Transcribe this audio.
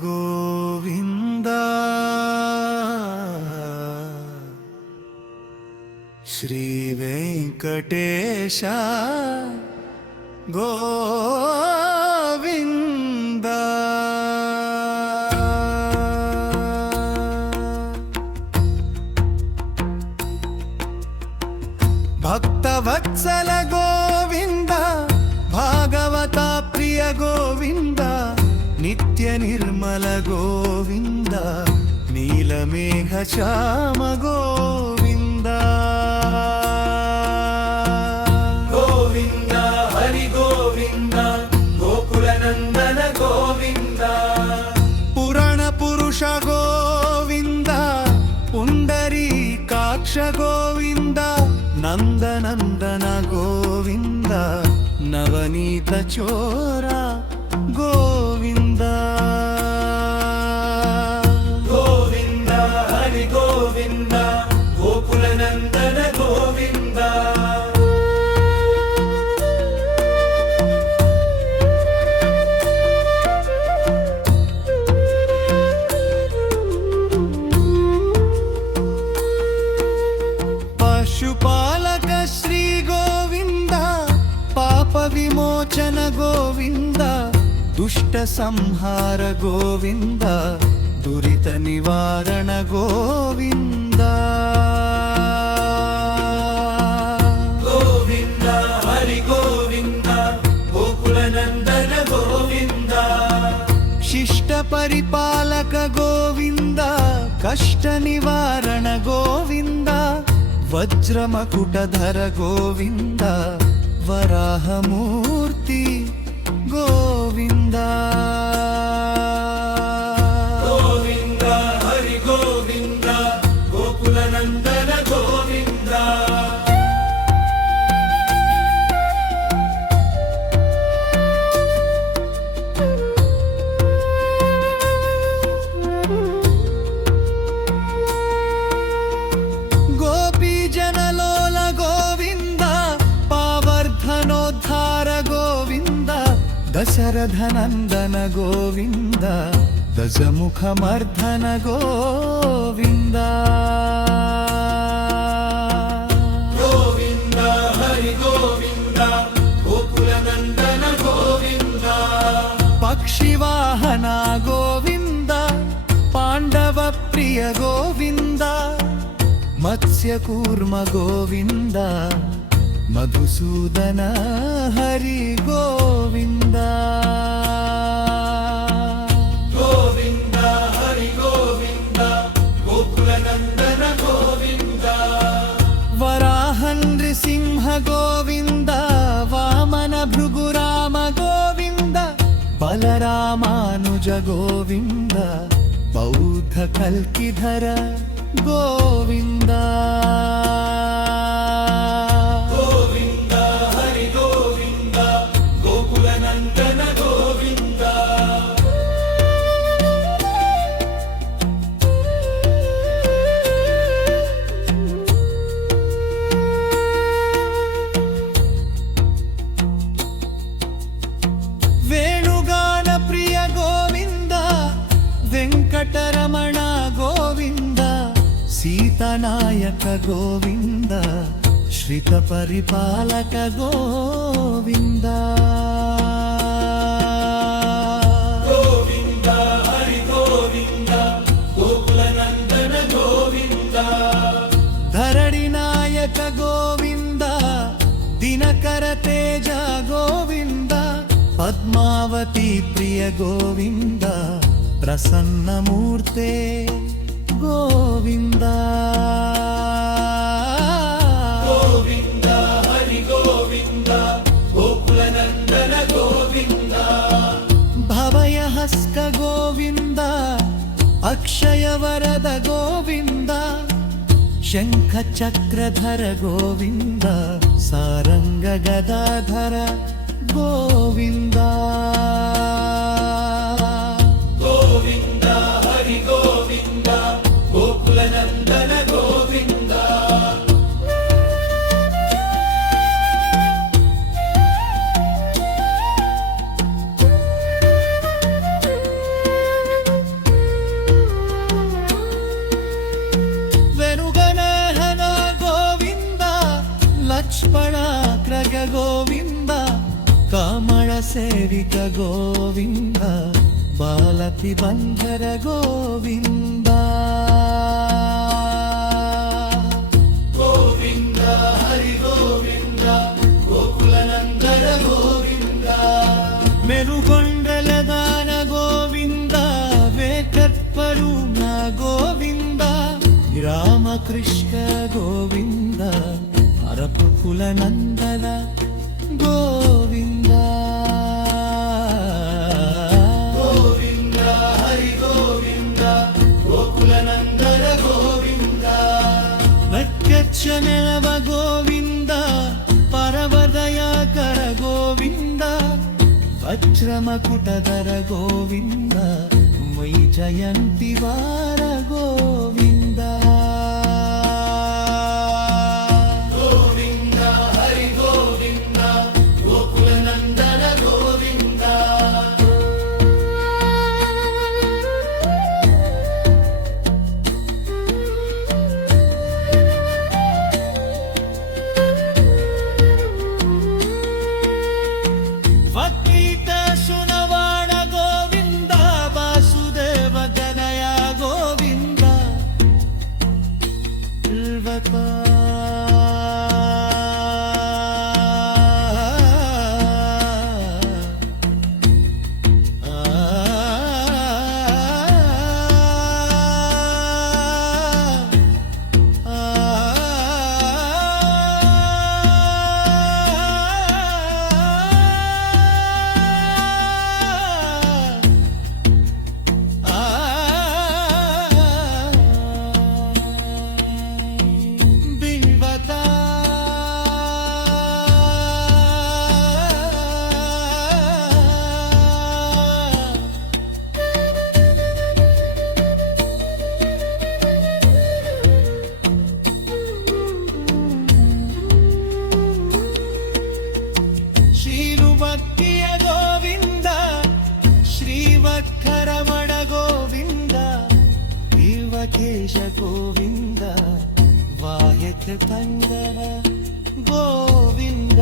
ಗೋವಿಂದ ಶ್ರೀ ವೆಂಕಟೇಶ ಗೋವಿಂದ ಭಕ್ತವತ್ಸಲ ಗೋವಿಂದ ಭಾಗವತ ಪ್ರಿಯ ಗೋವಿಂದ ನಿತ್ಯ ನಿರ್ಮಲ ಗೋವಿಂದ ನೀಲಮೇಘ ಶ್ಯಾಮ ಗೋವಿಂದ ಗೋವಿಂದ ಹರಿ ಗೋವಿಂದ ಗೋಕುಲನಂದನ ಗೋವಿಂದ ಪುರಾಣ ಪುರುಷ ಗೋವಿಂದ ಪುಂಡರೀಕಾಕ್ಷ ಗೋವಿಂದ ನಂದನಂದನ ಗೋವಿಂದ ನವನೀತ ಚೋರ ಗೋವಿಂದ ಗೋವಿಂದ ಹರಿ ಗೋವಿಂದ ಗೋಕುಲನಂದನ ಗೋವಿಂದ ಪಶುಪಾಲಕ ಶ್ರೀ ಗೋವಿಂದ ಪಾಪ ವಿಮೋಚನ ಗೋವಿಂದ ದುಷ್ಟ ಸಂಹಾರ ಗೋವಿಂದ ದುರಿತ ನಿವಾರಣ ಗೋವಿಂದ ಗೋವಿಂದ ಹರಿ ಗೋವಿಂದ ಗೋಕುಲನಂದನ ಗೋವಿಂದ ಶಿಷ್ಟ ಪರಿಪಾಲಕ ಗೋವಿಂದ ಕಷ್ಟ ನಿವಾರಣ ಗೋವಿಂದ ವಜ್ರ ಮಕುಟಧರ ಗೋವಿಂದ ವರಾಹ ಮೂರ್ತಿ ಗೋವಿಂದ ಗೋವಿಂದ ಹರಿ ಗೋವಿಂದ ಗೋಕುಲನಂದನ ಗೋವಿಂದ ಗೋಪಿ ಜನಲೋಲ ಗೋವಿಂದ ಪಾವರ್ಧನೋದ್ಧಾರ ಗೋವಿಂದ ದಶರಥ ನಂದನ ಗೋವಿಂದ ದಶಮುಖ ಮರ್ಧನ ಗೋವಿಂದ ಗೋವಿಂದ ಹರಿ ಗೋವಿಂದ ಗೋಕುಲನಂದನ ಗೋವಿಂದ ಪಕ್ಷಿವಾಹನ ಗೋವಿಂದ ಪಾಂಡವ ಪ್ರಿಯ ಗೋವಿಂದ ಮತ್ಸ್ಯಕೂರ್ಮ ಗೋವಿಂದ ಮಧುಸೂದನ ಹರಿ ಗೋವಿಂದ ಗೋವಿಂದ ಹರಿ ಗೋವಿಂದ ಗೋಕುಲನಂದನ ಗೋವಿಂದ ವರಾಹ ನೃಸಿಂಹ ಗೋವಿಂದ ವಾಮನ ಭೃಗುರಾಮ ಗೋವಿಂದ ಬಲರಾಮಾನುಜ ಗೋವಿಂದ ಬೌದ್ಧ ಕಲ್ಕಿಧರ ಗೋವಿಂದ ಗೋವಿಂದ ಹರಿ ಗೋವಿಂದ ಗೋಕುಲನಂದನ ಗೋವಿಂದ ವೇಣುಗಾನ ಪ್ರಿಯ ಗೋವಿಂದ ವೆಂಕಟರಮಣ ಗೋವಿಂದ ಸೀತನಾಯಕ ಗೋವಿಂದ ಶ್ರಿತ ಪರಿಪಾಲಕ ಗೋವಿಂದ ಗೋವಿಂದ ಹರಿ ಗೋವಿಂದ ಗೋಕುಲನಂದನ ಗೋವಿಂದ ಧರಣಿ ನಾಯಕ ಗೋವಿಂದ ದಿನಕರ ತೇಜ ಗೋವಿಂದ ಪದ್ಮಾವತಿ ಪ್ರಿಯ ಗೋವಿಂದ ಪ್ರಸನ್ನ ಮೂರ್ತೆ ಗೋವಿಂದ ಗೋವಿಂದ ಹರಿ ಗೋವಿಂದ ಗೋಕುಲನಂದನ ಗೋವಿಂದ ಭವಯ ಹಸ್ಕ ಗೋವಿಂದ ಅಕ್ಷಯ ವರದ ಗೋವಿಂದ ಶಂಖ ಚಕ್ರಧರ ಗೋವಿಂದ ಸಾರಂಗ ಗದಾಧರ ಗೋವಿಂದ ಗೋವಿಂದ ಹರಿ ಗೋವಿಂದ ಗೋಕುಲನಂದನ ಗೋವಿಂದ ಲಕ್ಷ್ಮಣಾಗ್ರಗ ಗೋವಿಂದ ಕಾಮಳ ಸೇವಿಕ ಗೋವಿಂದ ಬಾಲತಿ ಬಂಧರ ಗೋವಿಂದ ಗೋವಿಂದ ಹರಿ ಗೋವಿಂದ ಗೋಕುಲನಂದನ ಗೋವಿಂದ ಮೆರುಗೊಂಡಲದಾನ ಗೋವಿಂದ ವೇಕತ್ಪರೂನ ಗೋವಿಂದ ರಾಮಕೃಷ್ಣ ಗೋವಿಂದ ಹರಪುಕುಲನಂದನ ಗೋವಿಂದ ಗೋವಿಂದ ಹರಿ ಗೋವಿಂದ ಗೋಕುಲನಂದನ ಗೋವಿಂದ ನಕ್ಕಚ್ಚನೆಲವ ಗೋವಿಂದ ಪರವದಯಾಕರ ಗೋವಿಂದ ವಜ್ರಮಕುಟಧರ ಗೋವಿಂದ ಮೈ ಜಯಂತಿ ವಾರ ಗೋವಿಂದ ಗೋವಿಂದ ಹರಿ ಗೋವಿಂದ ಗೋಕುಲನಂದನ ಗೋವಿಂದ ವಕ್ರೀತ ಸುನವಾಣ ಗೋವಿಂದ ವಾಸುದೇವ ಗಣಯ ಗೋವಿಂದ ಇಲ್ವಕ ಶ್ರೀರುಭಕ್ತಿಯ ಗೋವಿಂದ ಶ್ರೀವಕ್ಕರಮಣ ಗೋವಿಂದ ದೇವಕೇಶ ಗೋವಿಂದ ವಾಯಕ ಕಂದರ ಗೋವಿಂದ